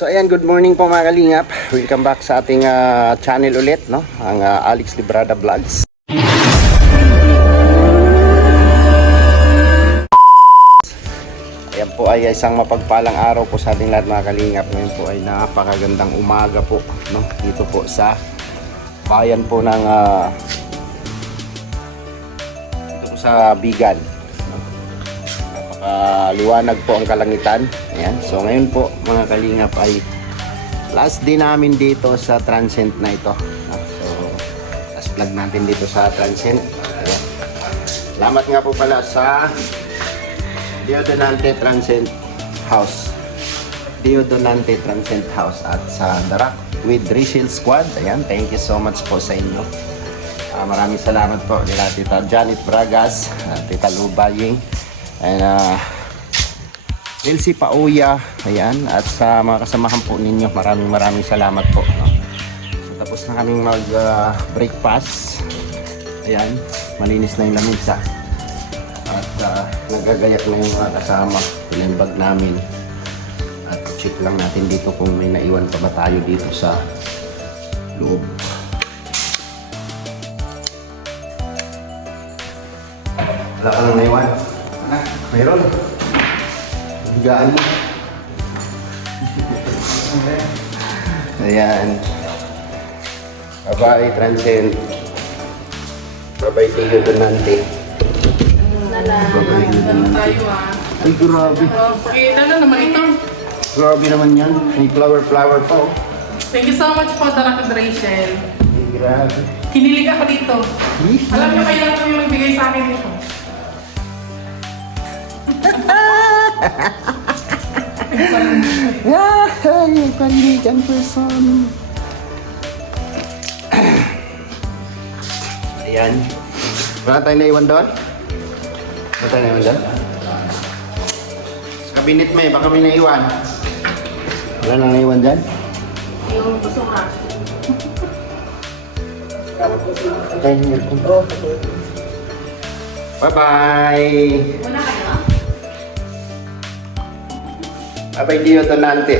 So ayan, good morning po mga kalingap. Welcome back sa ating channel ulit, no? Ang Alex Librada Vlogs. Ayan po ay isang mapagpalang araw po sa ating lahat mga kalingap. Ngayon po ay napakagandang umaga po, no? Dito po sa bayan po ng dito po sa Bigan. Liwanag po ang kalangitan. Ayan. So ngayon po mga kalingap ay last day namin dito sa Transcend na ito. So last vlog natin dito sa Transcend. Ayan. Salamat nga po pala sa Diodonante Transcend House. Diodonante Transcend House at sa Darak with Rachel Squad. Ayan. Thank you so much po sa inyo. Maraming salamat po nila Tita Janet Bragas, Tita Lubaying, and Elsie Pauya, ayan, at sa mga kasamahan po ninyo, maraming salamat po, no? So tapos na kaming mag breakfast. Ayan, malinis na yung lamisa at nagagayak na yung mga kasama, yung bag namin, at check lang natin dito kung may naiwan pa ba tayo dito sa loob. Wala ka nang naiwan? Mayroon. Bigaan mo. Ayan. Bye-bye, Transcend. Bye-bye, Diodonante. Tayo Ay, grabe. Pakita na naman ito. Grabe naman yan. May flower pa. Oh. Thank you so much po, Darak and Rachel. Ay, grabe. Kinilig ako dito. Alam niyo, kailan po yung nagbigay sa akin dito. Ay, kaibigan person. Ayan. Wala tayong naiwan doon? Wala tayong naiwan doon? Sa kabinet may, baka may naiwan. Wala nang naiwan dyan? Yung gusto nga. Bye-bye! Wala ka na? Bye-bye, Diodonante.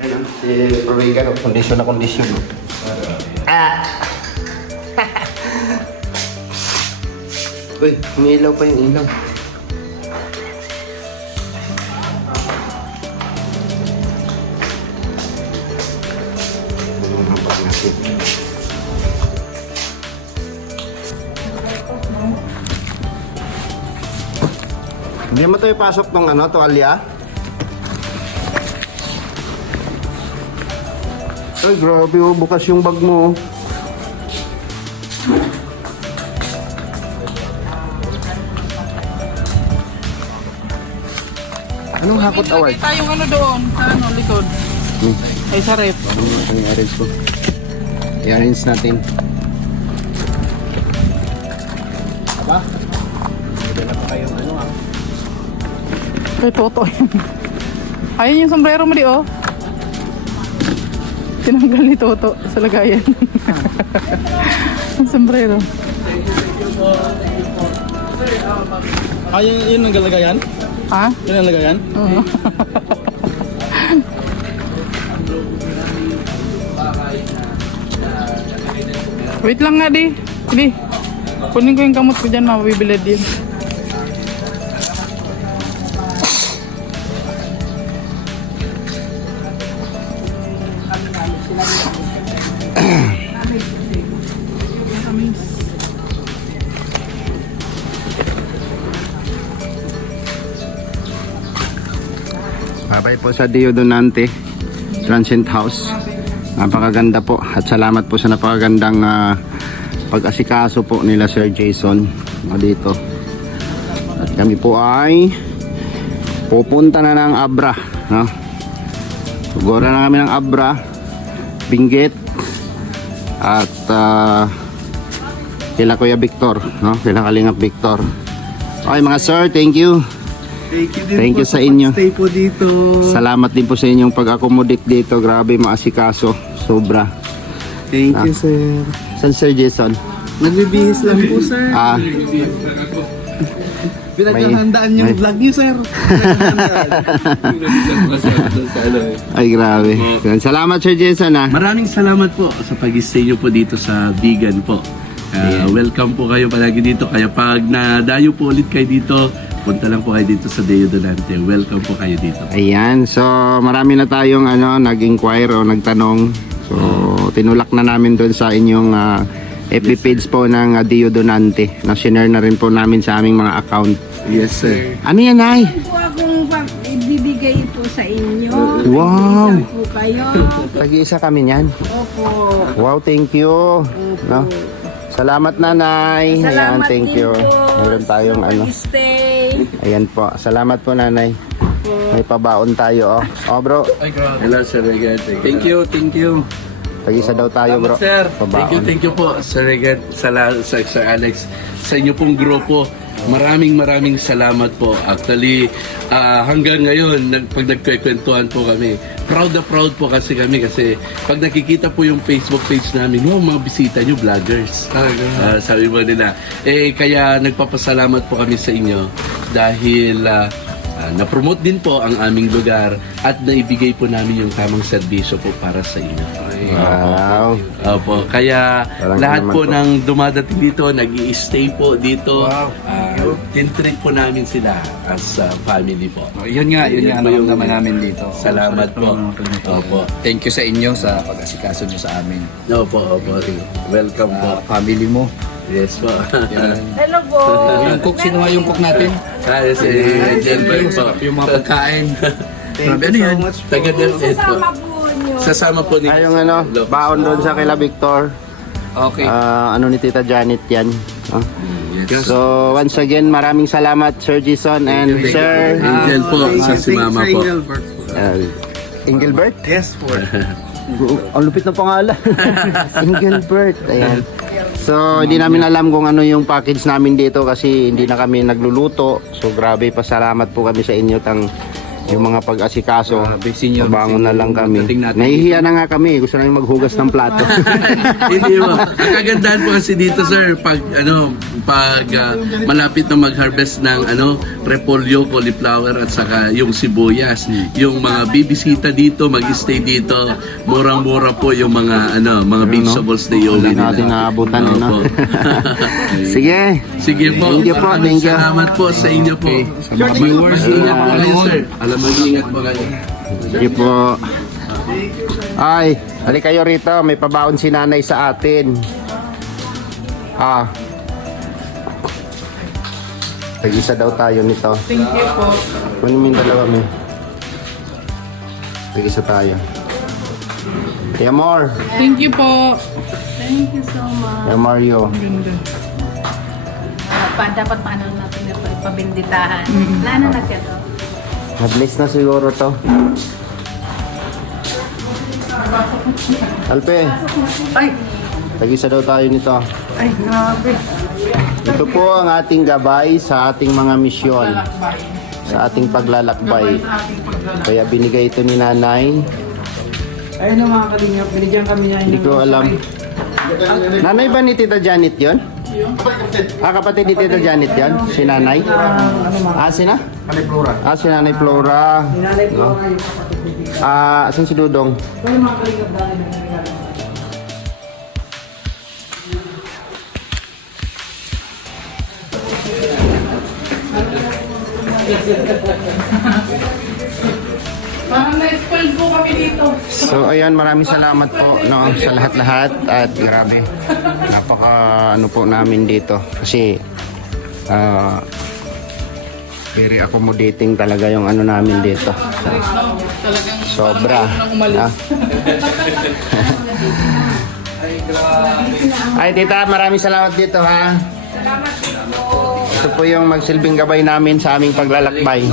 Ayun, si Provigan, kondisyon na kondisyon. Uy, umiilaw pa yung ilaw. Hindi mo tayo pasok ng tuwalya? Ay, grabe oh, bukas yung bag mo. Anong hakot award? Nakita yung doon, sa likod. Ay, sa ref. Ano i-arrange ko? I-arrange natin. Aba? Pwede na pa kayong Ay, toto yun. Ayun yung sombrero mo di, oh. Tinanggal ni Toto sa lagayan. Ang sombrero. Yun ang lagayan? Ha? Yun ang lagayan? Oo. Wait lang nga di. Di. Kunin ko yung kamot ko dyan, mabibilad yun. Babay po sa Diodonante Transcend House. Napakaganda po at salamat po sa napakagandang pag-asikaso po nila Sir Jason dito. At kami po ay pupunta na ng Abra, no? Siguro na kami ng Abra, Benguet at kila Kuya Victor, no? Kila Kalingap Victor. Okay mga sir, thank you. Thank you sa inyo. Stay po dito. Salamat din po sa inyong pag-accommodate dito. Grabe, maasikaso. Sobra. Thank you, sir. San Sir Jason? Nagbibihis lang po, sir. Pinaghahandaan yung vlog niyo, sir. Ay, grabe. Salamat, Sir Jason, ha. Maraming salamat po sa pag-stay nyo po dito sa Vegan po. Welcome po kayo palagi dito. Kaya pag nadayo po ulit kayo dito, punta lang po kayo dito sa Deo Donante. Welcome po kayo dito. Ayan, so marami na tayong nag-inquire o nagtanong. So tinulak na namin doon sa inyong FB page po ng Deo Donante. Na-share na rin po namin sa aming mga account. Yes, sir. Ano yan, Nay? po akong ibibigay po sa inyo. Wow. Nag-iisa po kayo. Tag-iisa kami niyan. Opo. Wow, thank you. No? Salamat, Nanay. Ayan, Salamat thank din you. po Meron tayong sa pag-stay. Ayan po. Salamat po, Nanay. May pabaon tayo, bro. Hello, Sir Regan. Thank you, thank you. Tag-isa daw tayo, bro. Sir. Pabaon. Thank you po, Sir Regan, sa Sir Alex, sa inyo pong grupo. Maraming salamat po. Actually, hanggang ngayon, pag nagkwekwentuhan po kami, proud na proud po kasi kami kasi pag nakikita po yung Facebook page namin, wow, mga bisita nyo, vloggers. Sabi mo nila. Kaya nagpapasalamat po kami sa inyo dahil na-promote din po ang aming lugar at naibigay po namin yung tamang serbisyo po para sa inyo. Wow. Opo, kaya Parang lahat naman po po. ng dumadating dito, nag-i-stay po dito. Tin-treat po namin sila as family po. Yun nga po yung naman namin dito. Salamat po. Opo. Thank you sa inyo sa pag-asikaso nyo sa amin. Opo. Welcome po. Family mo. Yes po. Hello po. Yung cook, sino nga yung cook natin? Si Delbert po. Yung mga pagkain. Grabe, ano yan? Taga Delbert po. Kasama po nyo. Sasama po ni Ay, yung baon doon sa kila Victor. Okay. Ano ni Tita Janet yan. Yes. So, once again, maraming salamat, Sir Jason and Sir Angel po sa si Mama po. Engelbert. Yes, po. Ang lupit ng pangalan. Engelbert. Ayan. So, hindi namin alam kung ano yung package namin dito kasi hindi na kami nagluluto. So, grabe, pasalamat po kami sa inyo yung mga pag-asikaso. Senior. Pabangon na lang kami. Dating natin. Nahihiya na nga kami. Gusto namin maghugas ng plato. Hindi mo. Ang kagandahan po kasi dito, sir, pag malapit na mag-harvest ng repolyo, cauliflower at saka yung sibuyas. Yung mga bibisita dito, mag-stay dito, murang-mura po yung mga vegetables na iuwi Wala natin nila. naabutan. Opo. Sige. Sige po. Thank you po, Maraming thank you. Salamat po sa inyo po. Sa mga viewers, ingat po kayo, sir. Alam mo, ingat po kayo. Sige po. Ay, halik kayo rito. May pabaon si nanay sa atin. Tag-isa daw tayo nito. Thank you po. Kunin mo yung dalawa mo. Tag-isa tayo. Kaya more. Thank you po. Thank you so much. Kaya Mario. Ganda. Dapat paano natin pabinditahan. Wala na nagkado. Na-bless na siguro to. Alpe. Ay! Tag-isa daw tayo nito. Ay, grabe. Ito po ang ating gabay sa ating mga misyon. Lakbay. Sa ating paglalakbay. Kaya binigay ito ni nanay. Ayun na mga kalingap, binigyan kami niya. Hindi ko alam. Nanay ba ni Tita Janet yon? Kapatid ni Tita Janet yan? Si nanay? Sina? Nanay Flora. Si nanay Flora. Nanay po No? yung kapatid. Asan si Dudong? Ayun mga kalingap dahil na binigyan. Parang na-spoil po kami dito. So ayan, maraming salamat po sa lahat-lahat at grabe. Napaka po namin dito kasi very accommodating talaga yung namin dito. Talagang Sobra. parang ayaw nang umalis. Ay tita, maraming salamat dito ha. Ito po yung magsilbing gabay namin sa aming paglalakbay.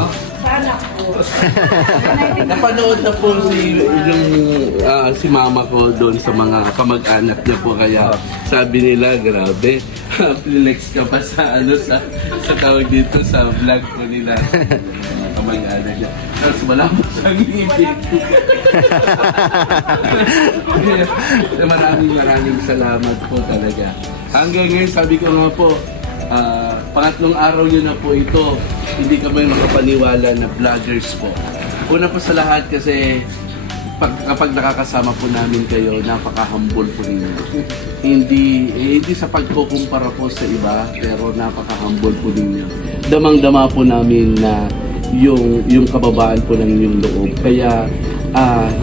Napanood na po si mama ko doon sa mga kamag-anak niya po kaya sabi nila grabe flex ka pa sa sa tawag dito sa vlog po nila mga kamag-anak niya tapos wala mo siyang ngipin. Maraming salamat po talaga hanggang ngayon sabi ko nga po Pangatlong araw nyo na po ito, hindi kami makapaniwala na vloggers po. Una po sa lahat kasi kapag nakakasama po namin kayo, napaka-humble po ninyo. Hindi sa pagkukumpara po sa iba, pero napaka-humble po ninyo. Damang-dama po namin na yung kababaan po ng inyong loob. Kaya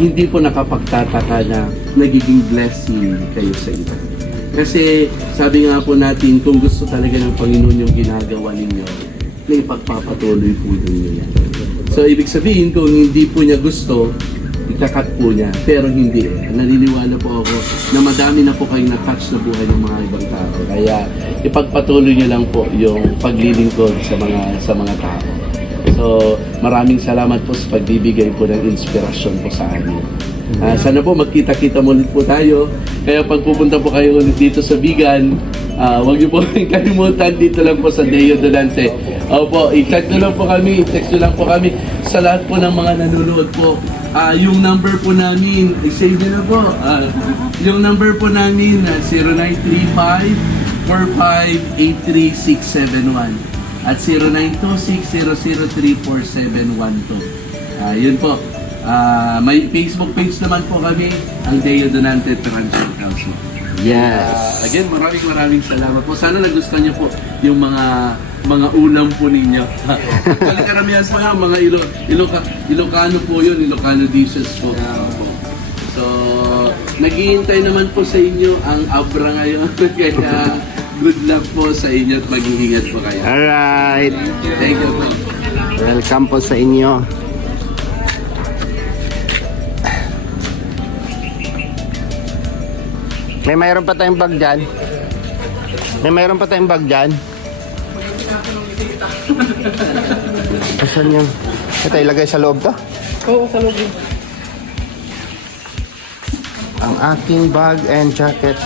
hindi po nakapagtataka na nagiging blessing kayo sa iba. Kasi sabi nga po natin, kung gusto talaga ng Panginoon yung ginagawa ninyo, na ipagpapatuloy po ninyo yan. So ibig sabihin, kung hindi po niya gusto, ikakat po niya. Pero hindi eh. Naniniwala po ako na madami na po kayong na-touch na buhay ng mga ibang tao. Kaya ipagpatuloy niyo lang po yung paglilingkod sa mga tao. So maraming salamat po sa pagbibigay po ng inspirasyon po sa amin. Sana po magkita-kita ulit po tayo. Kaya pag pupunta po kayo ulit dito sa Bigan, huwag niyo po kalimutan, dito lang po sa Deo Donante. Opo, i-chat nyo lang po kami, i-text nyo lang po kami sa lahat po ng mga nanonood po. Yung number po namin, i-save nyo na po. Yung number po namin, 0935-4583-671 at 0926-003-4712. Yun po. May Facebook page naman po kami, ang Deo Donante Transit Council. Yes. Again, maraming salamat po. Sana nagustuhan niyo po yung mga ulam po ninyo. Actually, karamihan po yung mga Ilocano po yun, Ilocano dishes po. So, naghihintay naman po sa inyo ang Abra ngayon. Kaya, good luck po sa inyo at mag-iingat po kayo. Alright. Thank you po. Welcome po sa inyo. Mayroon pa tayong bag dyan. Mayroon pa tayong bag dyan. Saan yun? Ito, ilagay sa loob to? Oo, sa loob. Ang aking bag and jacket.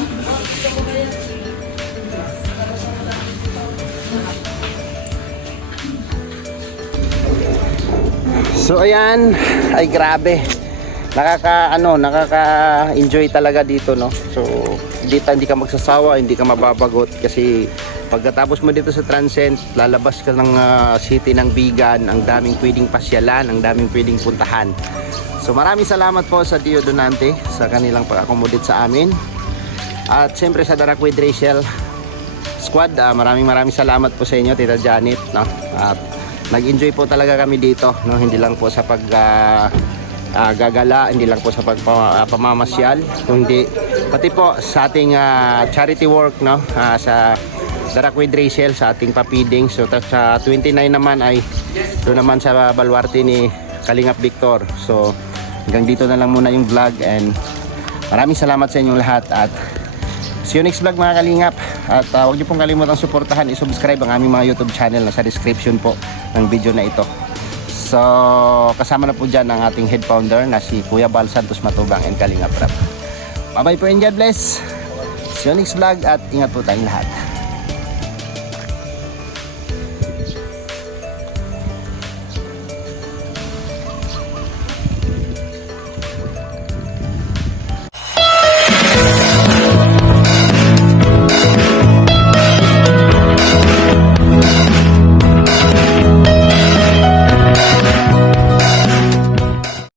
So ayan, ay grabe. Nakaka-enjoy talaga dito, no? So hindi ka magsasawa, hindi ka mababagot kasi pagkatapos mo dito sa Transcend, lalabas ka ng city ng Bigan, ang daming pwedeng pasyalan, ang daming pwedeng puntahan. So maraming salamat po sa Deo Donante sa kanilang pag-accommodate sa amin. At siyempre sa Darak with Rachel Squad, maraming salamat po sa inyo, Tita Janet, no? At nag-enjoy po talaga kami dito, no? Hindi lang po sa gagala, hindi lang po sa pamamasyal, kundi pati po sa ating charity work, no? Sa Darak with Rachel, sa ating papiding. So sa 29 naman ay doon naman sa Baluarte ni Kalingap Victor. So hanggang dito na lang muna yung vlog, and maraming salamat sa inyong lahat at see you next vlog mga Kalingap. At huwag niyo pong kalimutang suportahan, i-subscribe ang aming mga YouTube channel na sa description po ng video na ito. So kasama na po dyan ang ating head founder na si Kuya Bal Santos Matubang and Kalingap Rap. Bye bye po and God bless. See you next vlog at ingat po tayong lahat.